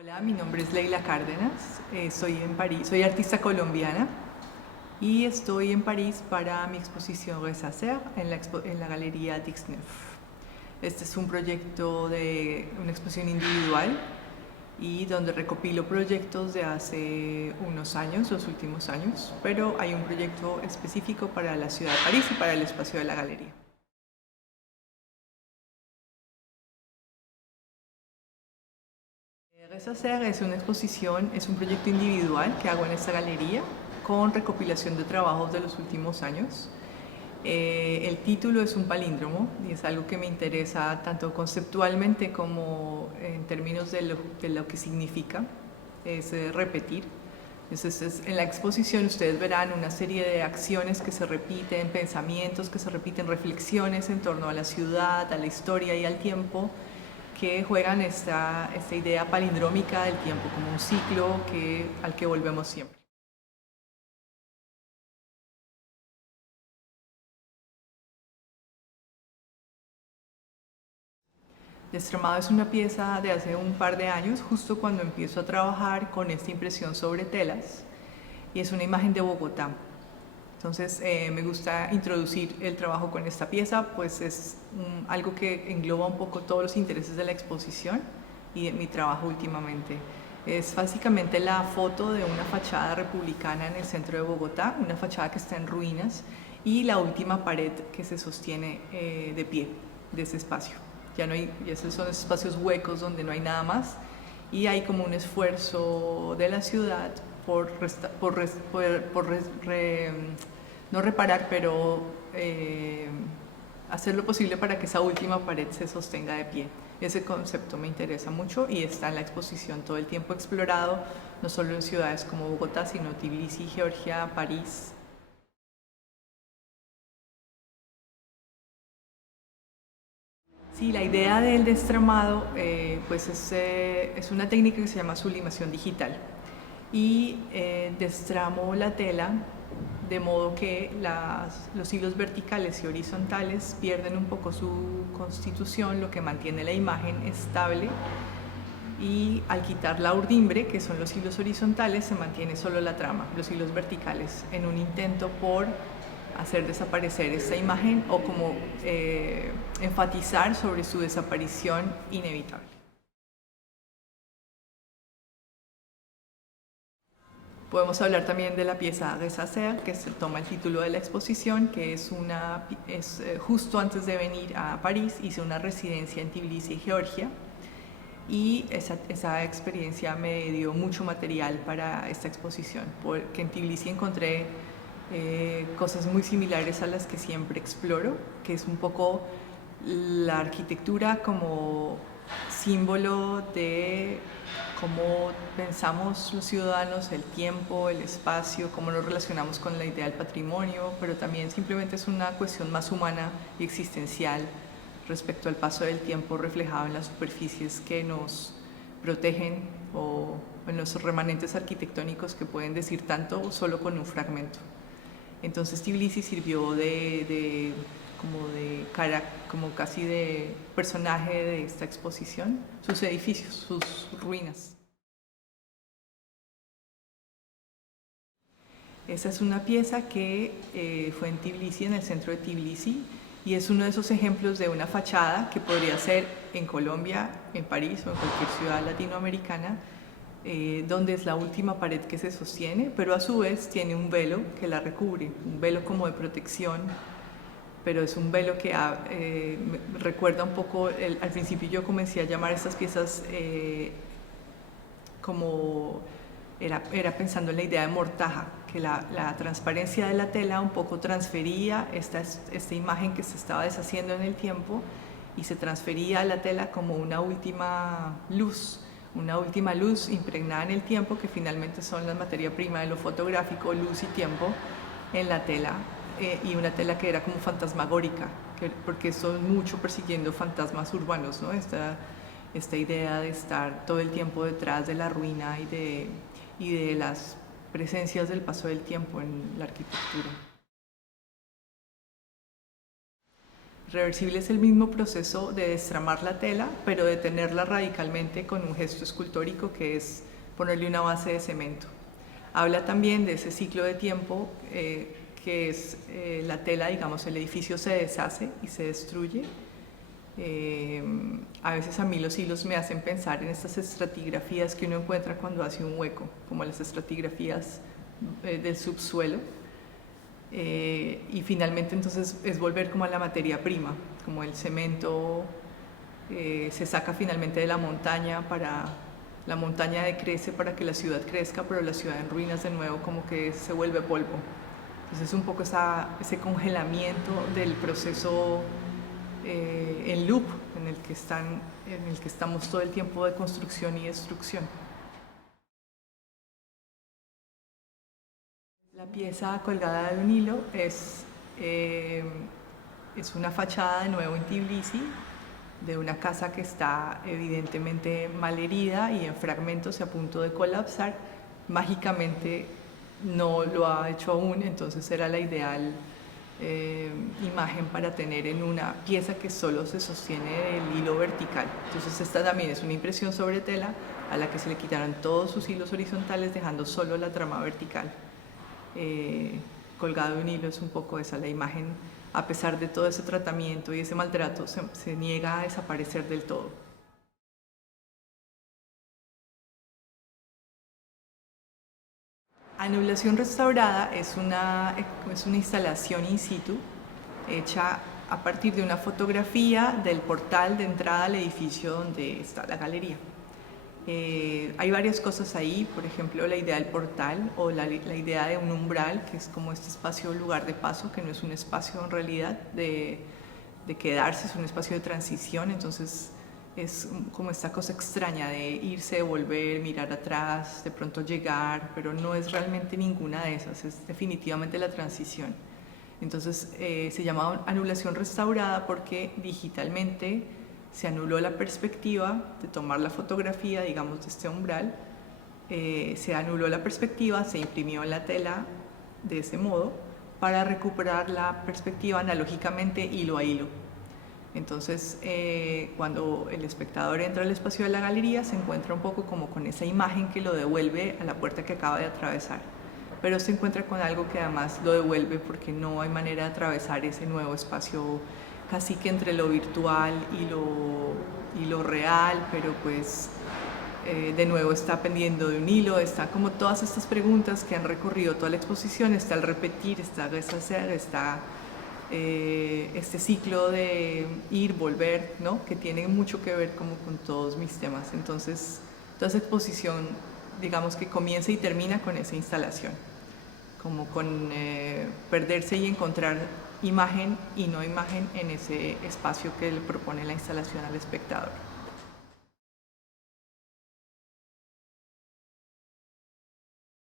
Hola, mi nombre es Leila Cárdenas, soy en París, soy artista colombiana y estoy en París para mi exposición Resacer en la Galería Dix-Neuf. Este es un proyecto de una exposición individual y donde recopilo proyectos de hace unos años, los últimos años, pero hay un proyecto específico para la ciudad de París y para el espacio de la galería. Resacer es una exposición, es un proyecto individual que hago en esta galería con recopilación de trabajos de los últimos años. El título es un palíndromo y es algo que me interesa tanto conceptualmente como en términos de lo que significa, es repetir. Entonces, en la exposición ustedes verán una serie de acciones que se repiten, pensamientos que se repiten, reflexiones en torno a la ciudad, a la historia y al tiempo, que juegan esta idea palindrómica del tiempo como un ciclo al que volvemos siempre. Destromado es una pieza de hace un par de años, justo cuando empiezo a trabajar con esta impresión sobre telas, y es una imagen de Bogotá. Entonces me gusta introducir el trabajo con esta pieza, pues es algo que engloba un poco todos los intereses de la exposición y de mi trabajo últimamente. Es básicamente la foto de una fachada republicana en el centro de Bogotá, una fachada que está en ruinas, y la última pared que se sostiene de pie de ese espacio. Ya esos son espacios huecos donde no hay nada más, y hay como un esfuerzo de la ciudad no reparar, pero hacer lo posible para que esa última pared se sostenga de pie. Ese concepto me interesa mucho y está en la exposición todo el tiempo explorado, no solo en ciudades como Bogotá, sino Tbilisi, Georgia, París. Sí, la idea del destramado pues es una técnica que se llama sublimación digital y destramo la tela de modo que los hilos verticales y horizontales pierden un poco su constitución, lo que mantiene la imagen estable, y al quitar la urdimbre, que son los hilos horizontales, se mantiene solo la trama, los hilos verticales, en un intento por hacer desaparecer esta imagen o como enfatizar sobre su desaparición inevitable. Podemos hablar también de la pieza Resacer, que se toma el título de la exposición, que es justo antes de venir a París, hice una residencia en Tbilisi, Georgia, y esa experiencia me dio mucho material para esta exposición, porque en Tbilisi encontré cosas muy similares a las que siempre exploro, que es un poco la arquitectura como símbolo de cómo pensamos los ciudadanos, el tiempo, el espacio, cómo nos relacionamos con la idea del patrimonio, pero también simplemente es una cuestión más humana y existencial respecto al paso del tiempo reflejado en las superficies que nos protegen o en los remanentes arquitectónicos que pueden decir tanto solo con un fragmento. Entonces Tbilisi sirvió como casi de personaje de esta exposición, sus edificios, sus ruinas. Esa es una pieza que fue en Tbilisi, en el centro de Tbilisi, y es uno de esos ejemplos de una fachada que podría ser en Colombia, en París o en cualquier ciudad latinoamericana, donde es la última pared que se sostiene, pero a su vez tiene un velo que la recubre, un velo como de protección, pero es un velo que me recuerda un poco, al principio yo comencé a llamar estas piezas como era pensando en la idea de mortaja, que la transparencia de la tela un poco transfería esta imagen que se estaba deshaciendo en el tiempo y se transfería a la tela como una última luz impregnada en el tiempo, que finalmente son la materia prima de lo fotográfico, luz y tiempo en la tela, y una tela que era como fantasmagórica, porque son mucho persiguiendo fantasmas urbanos, ¿no? Esta idea de estar todo el tiempo detrás de la ruina y de las presencias del paso del tiempo en la arquitectura. Reversible es el mismo proceso de destramar la tela, pero de tenerla radicalmente con un gesto escultórico que es ponerle una base de cemento. Habla también de ese ciclo de tiempo que es la tela, digamos, el edificio se deshace y se destruye. A veces a mí los hilos me hacen pensar en estas estratigrafías que uno encuentra cuando hace un hueco, como las estratigrafías del subsuelo. Y finalmente entonces es volver como a la materia prima, como el cemento se saca finalmente de la montaña la montaña decrece para que la ciudad crezca, pero la ciudad en ruinas de nuevo como que se vuelve polvo. Entonces es un poco ese congelamiento del proceso en loop en el que estamos todo el tiempo de construcción y destrucción. La pieza colgada de un hilo es una fachada de nuevo en Tbilisi, de una casa que está evidentemente mal herida y en fragmentos y a punto de colapsar. Mágicamente no lo ha hecho aún, entonces era la ideal imagen para tener en una pieza que solo se sostiene del hilo vertical. Entonces esta también es una impresión sobre tela a la que se le quitaron todos sus hilos horizontales, dejando solo la trama vertical. Colgado de un hilo es un poco esa la imagen. A pesar de todo ese tratamiento y ese maltrato, se niega a desaparecer del todo. Anulación restaurada es una instalación in situ hecha a partir de una fotografía del portal de entrada al edificio donde está la galería. Hay varias cosas ahí, por ejemplo la idea del portal o la idea de un umbral, que es como este espacio lugar de paso, que no es un espacio en realidad de quedarse, es un espacio de transición. Entonces es como esta cosa extraña de irse, volver, mirar atrás, de pronto llegar, pero no es realmente ninguna de esas, es definitivamente la transición. Entonces se llama anulación restaurada porque digitalmente se anuló la perspectiva de tomar la fotografía, digamos, de este umbral, se anuló la perspectiva, se imprimió en la tela de ese modo para recuperar la perspectiva analógicamente hilo a hilo. Entonces, cuando el espectador entra al espacio de la galería, se encuentra un poco como con esa imagen que lo devuelve a la puerta que acaba de atravesar, pero se encuentra con algo que además lo devuelve porque no hay manera de atravesar ese nuevo espacio casi que entre lo virtual y lo real, pero pues de nuevo está pendiendo de un hilo, está como todas estas preguntas que han recorrido toda la exposición, está el repetir, está deshacer, está este ciclo de ir, volver, ¿no? Que tiene mucho que ver como con todos mis temas. Entonces, toda esa exposición, digamos que comienza y termina con esa instalación, como con perderse y encontrar imagen y no imagen en ese espacio que le propone la instalación al espectador.